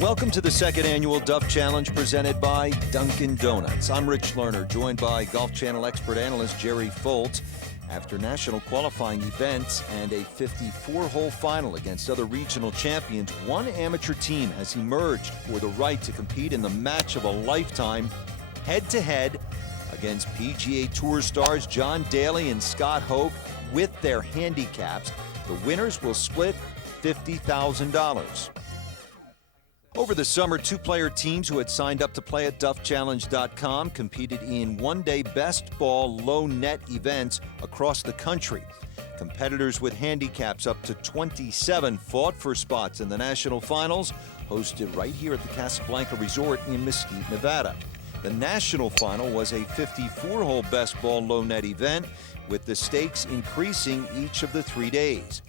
Welcome to the second annual Duff Challenge presented by Dunkin' Donuts. I'm Rich Lerner, joined by Golf Channel expert analyst Jerry Foltz. After national qualifying events and a 54-hole final against other regional champions, one amateur team has emerged for the right to compete in the match of a lifetime, head-to-head against PGA Tour stars John Daly and Scott Hoch with their handicaps. The winners will split $50,000. Over the summer, two-player teams who had signed up to play at DuffChallenge.com competed in one-day best ball low net events across the country. Competitors with handicaps up to 27 fought for spots in the national finals, hosted right here at the Casablanca Resort in Mesquite, Nevada. The national final was a 54-hole best ball low net event, with the stakes increasing each of the 3 days.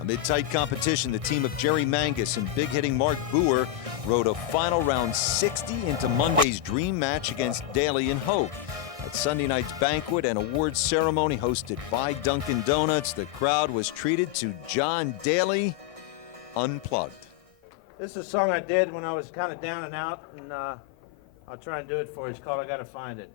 Amid tight competition, the team of Jerry Mangus and big-hitting Mark Booher rode a final round 60 into Monday's dream match against Daly and Hoch. At Sunday night's banquet and awards ceremony hosted by Dunkin' Donuts, the crowd was treated to John Daly Unplugged. This is a song I did when I was kind of down and out, and I'll try and do it for you. It's called I Gotta Find It.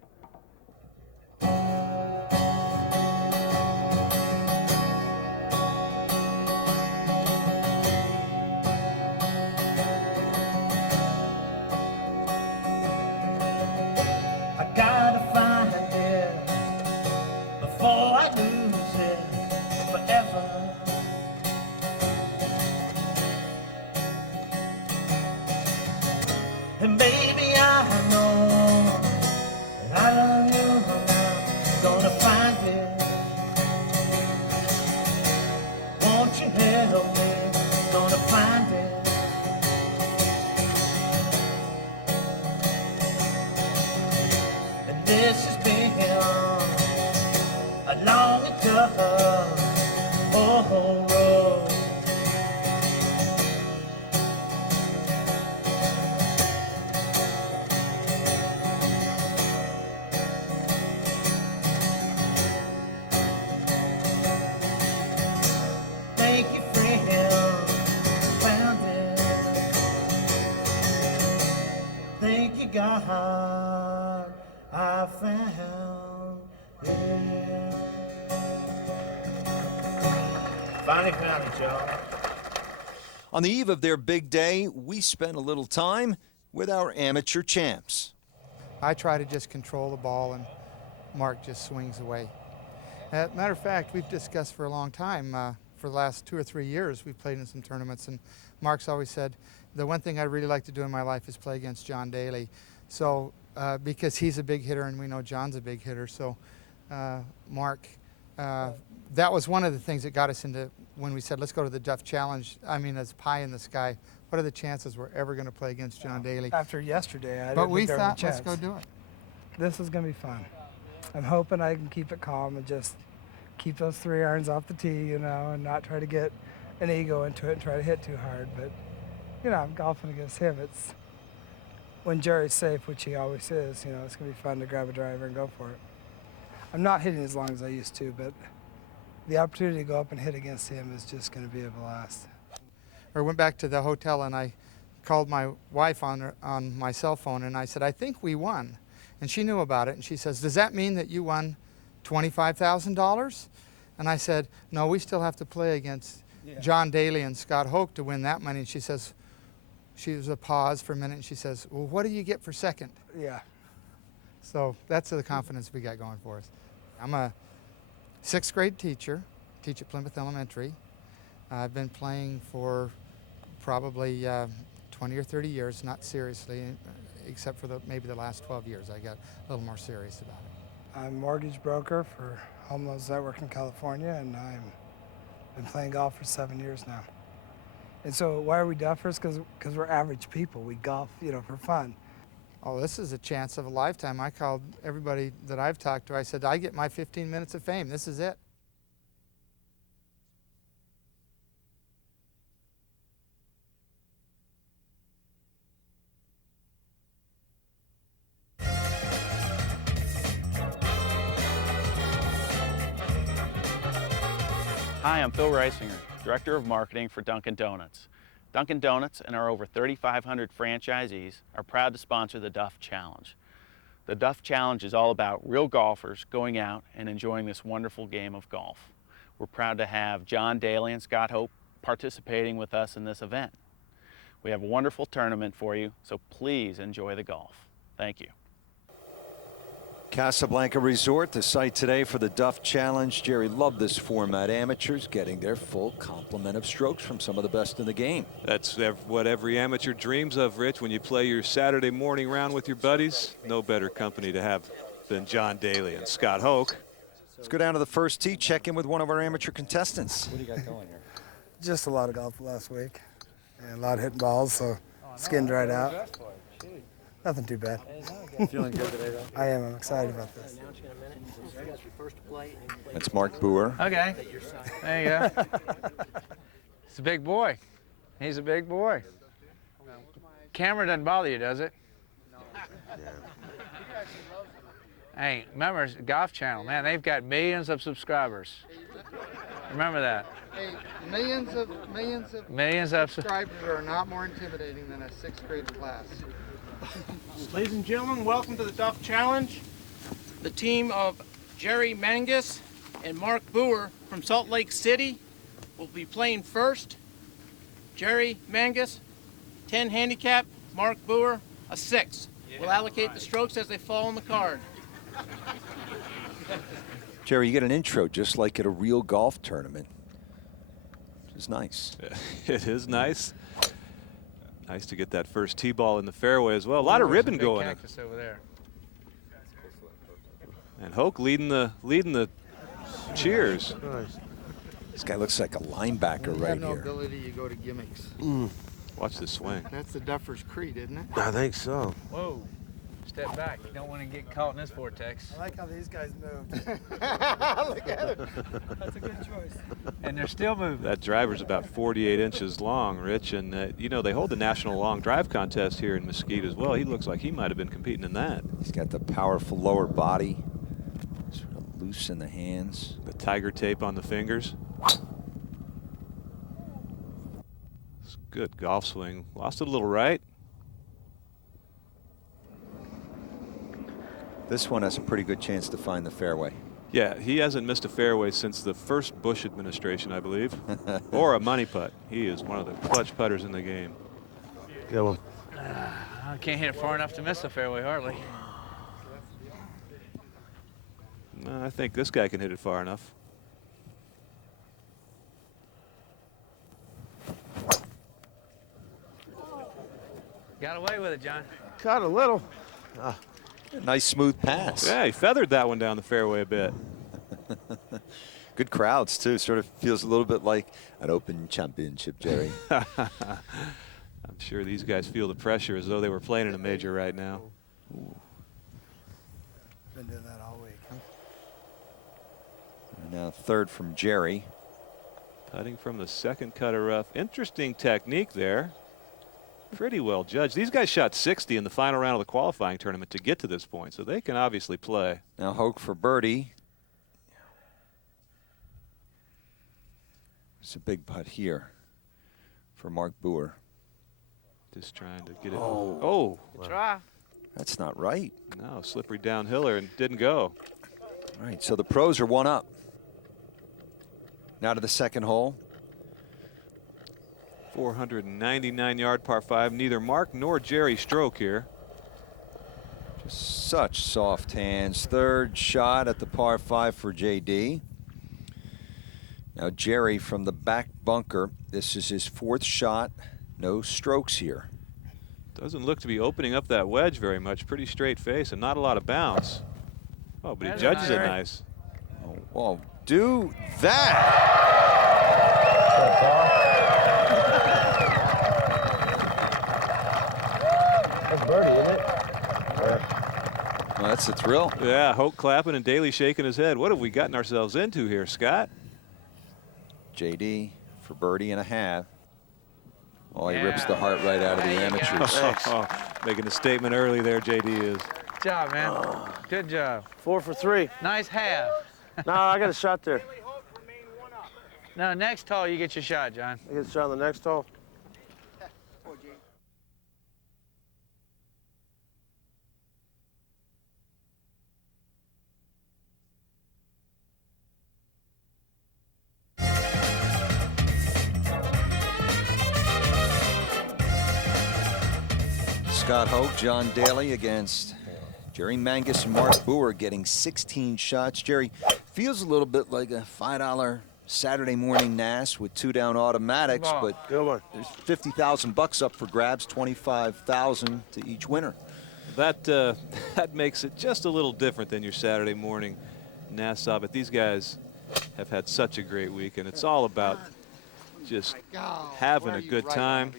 And baby, I know that I love you now. Gonna find it. Won't you help me? Gonna find it. And this has been a long and tough road. Thank you, friend, found it. Thank you, God, I found it. Finally found it, y'all. On the eve of their big day, we spent a little time with our amateur champs. I try to just control the ball, and Mark just swings away. Matter of fact, we've discussed for a long time. For the last 2 or 3 years, we've played in some tournaments, and Mark's always said, the one thing I really like to do in my life is play against John Daly. So, because he's a big hitter, and we know John's a big hitter, so Mark, that was one of the things that got us into when we said, let's go to the Duff Challenge. I mean, it's pie in the sky. What are the chances we're ever going to play against John Daly? After yesterday, I but didn't we think there was a thought, let's chance. go do it. This is going to be fun. I'm hoping I can keep it calm and just keep those 3 irons off the tee, you know, and not try to get an ego into it and try to hit too hard. But, you know, I'm golfing against him. It's when Jerry's safe, which he always is, you know, it's going to be fun to grab a driver and go for it. I'm not hitting as long as I used to, but the opportunity to go up and hit against him is just going to be a blast. I went back to the hotel, and I called my wife on my cell phone, and I said, I think we won. And she knew about it, and she says, does that mean that you won $25,000? And I said, no, we still have to play against John Daly and Scott Hoch to win that money. And she says, she was a pause for a minute, and she says, well, what do you get for second? Yeah. So that's the confidence we got going for us. I'm a 6th grade teacher, teach at Plymouth Elementary. I've been playing for probably 20 or 30 years, not seriously, except for maybe the last 12 years. I got a little more serious about it. I'm a mortgage broker for Home Loans Network in California, and I've been playing golf for 7 years now. And so why are we Duffers? Because we're average people. We golf, you know, for fun. Oh, this is a chance of a lifetime. I called everybody that I've talked to. I said, I get my 15 minutes of fame. This is it. Hi, I'm Phil Reisinger, Director of Marketing for Dunkin' Donuts. Dunkin' Donuts and our over 3,500 franchisees are proud to sponsor the Duff Challenge. The Duff Challenge is all about real golfers going out and enjoying this wonderful game of golf. We're proud to have John Daly and Scott Hope participating with us in this event. We have a wonderful tournament for you, so please enjoy the golf. Thank you. Casablanca Resort, the site today for the Duff Challenge. Jerry, loved this format. Amateurs getting their full complement of strokes from some of the best in the game. That's what every amateur dreams of, Rich. When you play your Saturday morning round with your buddies, no better company to have than John Daly and Scott Hoke. Let's go down to the first tee, check in with one of our amateur contestants. What do you got going here? Just a lot of golf last week and a lot of hitting balls, so skinned right out. Nothing too bad. Feeling good today, though? I am. I'm excited about this. That's Mark Booher. Okay. There you go. It's a big boy. He's a big boy. Camera doesn't bother you, does it? Hey, remember, Golf Channel, man, they've got millions of subscribers. Remember that. Hey, millions of subscribers are not more intimidating than a sixth grade class. Ladies and gentlemen, welcome to the Duff Challenge. The team of Jerry Mangus and Mark Booher from Salt Lake City will be playing first. Jerry Mangus, 10 handicap. Mark Booher, a 6. We'll allocate the strokes as they fall on the card. Jerry, you get an intro just like at a real golf tournament, which is nice. It is nice. Nice to get that first tee ball in the fairway as well. A lot of ribbon going. Cactus over there. And Hoke leading the cheers. This guy looks like a linebacker right have no here. ability to go to gimmicks. Watch this swing. That's the Duffer's Creed, isn't it? I think so. Whoa. Step back. You don't want to get caught in this vortex. I like how these guys moved. Look at him. That's a good choice. And they're still moving. That driver's about 48 inches long, Rich, and you know, they hold the National Long Drive Contest here in Mesquite as well. He looks like he might have been competing in that. He's got the powerful lower body, sort of loose in the hands. The tiger tape on the fingers. It's a good golf swing. Lost it a little right. This one has a pretty good chance to find the fairway. Yeah, he hasn't missed a fairway since the first Bush administration, I believe, or a money putt. He is one of the clutch putters in the game. Good one. I can't hit it far enough to miss the fairway, hardly. I think this guy can hit it far enough. Got away with it, John. Caught a little. Nice smooth pass. Yeah, he feathered that one down the fairway a bit. Good crowds too. Sort of feels a little bit like an Open Championship, Jerry. I'm sure these guys feel the pressure as though they were playing in a major right now. Been doing that all week. Huh? And now third from Jerry. Putting from the second cutter rough. Interesting technique there. Pretty well judged. These guys shot 60 in the final round of the qualifying tournament to get to this point, so they can obviously play. Now Hoke for birdie. It's a big putt here for Mark Booher. Just trying to get it. Oh. Try. That's not right. No, slippery downhiller and didn't go. All right, so the pros are one up. Now to the second hole. 499-yard par 5. Neither Mark nor Jerry stroke here. Just such soft hands. Third shot at the par 5 for JD. Now Jerry from the back bunker. This is his fourth shot. No strokes here. Doesn't look to be opening up that wedge very much. Pretty straight face and not a lot of bounce. Oh, but he judges it nice. Oh, well, do that. That's birdie, isn't it? Well, that's a thrill. Yeah, Hoke clapping and Daly shaking his head. What have we gotten ourselves into here, Scott? JD for birdie and a half. Oh, he rips the heart right out of the amateurs. Making a statement early there, JD is. Good job, man. Good job. 4 for 3. Nice half. No, I got a shot there. No, next hole you get your shot, John. I get a shot on the next hole. Scott Hoke, John Daly against Jerry Mangus and Mark Booher getting 16 shots. Jerry, feels a little bit like a $5 Saturday morning NAS with 2 down automatics, but Good one. there's 50,000 bucks up for grabs, 25,000 to each winner. That that makes it just a little different than your Saturday morning Nassau, but these guys have had such a great week, and it's all about just having a good time.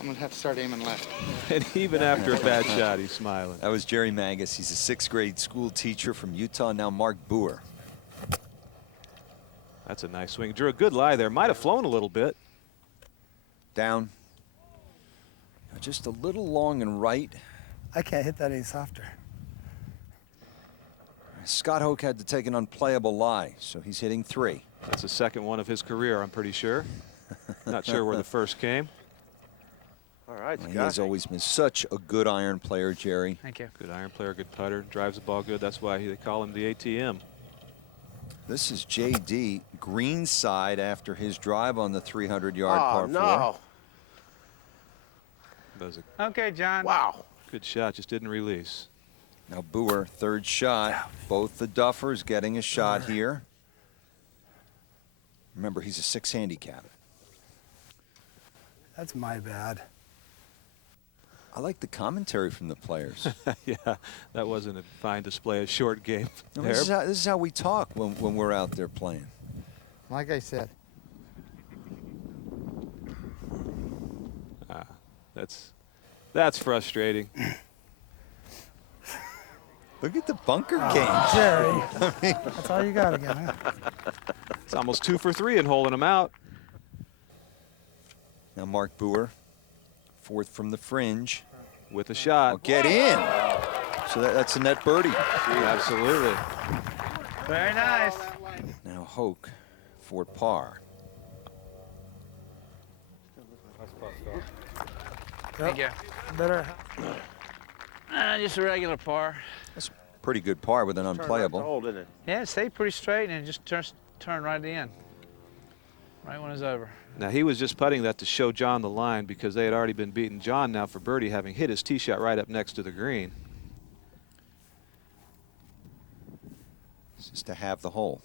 I'm going to have to start aiming left. And even after a bad shot, he's smiling. That was Jerry Mangus. He's a 6th grade school teacher from Utah. Now Mark Booher. That's a nice swing. Drew a good lie there. Might have flown a little bit. Down. Just a little long and right. I can't hit that any softer. Scott Hoke had to take an unplayable lie, so he's hitting 3. That's the second one of his career, I'm pretty sure. Not sure where the first came. All right, He Scott. has always been such a good iron player, Jerry. Thank you. Good iron player, good putter, drives the ball good. That's why they call him the ATM. This is JD, green side after his drive on the 300-yard Oh, par 4. no. That was a Okay, John. Wow. good shot, just didn't release. Now Booher, 3rd shot. Both the Duffers getting a shot here. Remember, he's a 6 handicap. That's my bad. I like the commentary from the players. Yeah, that wasn't a fine display of short game No, there. this is how we talk when we're out there playing. Like I said, That's frustrating. Look at the bunker game. Jerry, that's all you got again, huh? It's almost 2 for 3 and holding him out. Now Mark Booher, 4th from the fringe. With a shot. Oh, get in. So that's a net birdie. Absolutely. Very nice. Now Hoke for par. Thank you. Better. Just a regular par. That's a pretty good par with an unplayable. Hold, isn't it? Yeah, it stayed pretty straight and it just turned right in. Right when it's over. Now, he was just putting that to show John the line because they had already been beating John now for birdie, having hit his tee shot right up next to the green. This is to have the hole.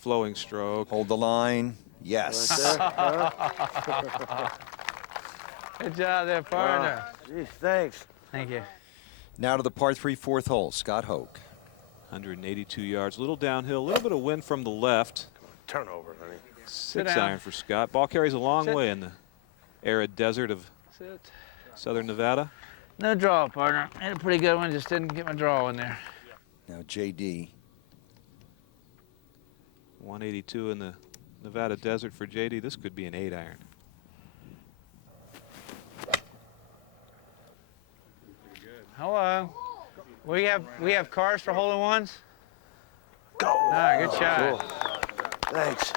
Flowing stroke. Hold the line. Yes. Good job there, partner. Geez, thanks. Thank you. Now to the par 3 4th hole. Scott Hoke. 182 yards, a little downhill, a little bit of wind from the left. Turnover, honey. 6 down. iron for Scott. Ball carries a long Sit. way in the arid desert of Sit. southern Nevada. No draw, partner. Had a pretty good one, just didn't get my draw in there. Now JD. 182 in the Nevada desert for JD. This could be an 8 iron. Hello. We have cars for hole in ones? Go. All right, good shot. Thanks.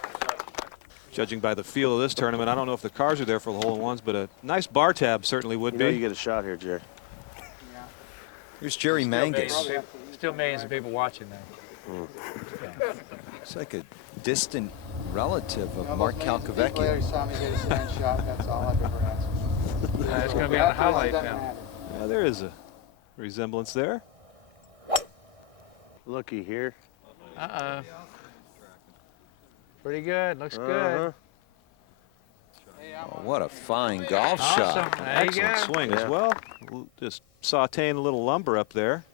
Judging by the feel of this tournament, I don't know if the cars are there for the hole-in-ones, but a nice bar tab certainly would You be. know you get a shot here, Jerry. Here's Jerry Mangus. Still millions of people watching though. It's like a distant relative of Mark Later Calcavecchia. saw me get a signed shot. That's all I've ever asked. It's going to be on the highlight Doesn't film. matter. Yeah, there is a resemblance there. Looky here. Uh-oh. Pretty good. Looks Uh-huh. good. Oh, what a fine golf Awesome. shot. There you Excellent go. swing as Yeah. well. Just sauteing a little lumber up there.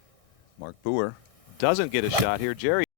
Mark Booher. Doesn't get a shot here. Jerry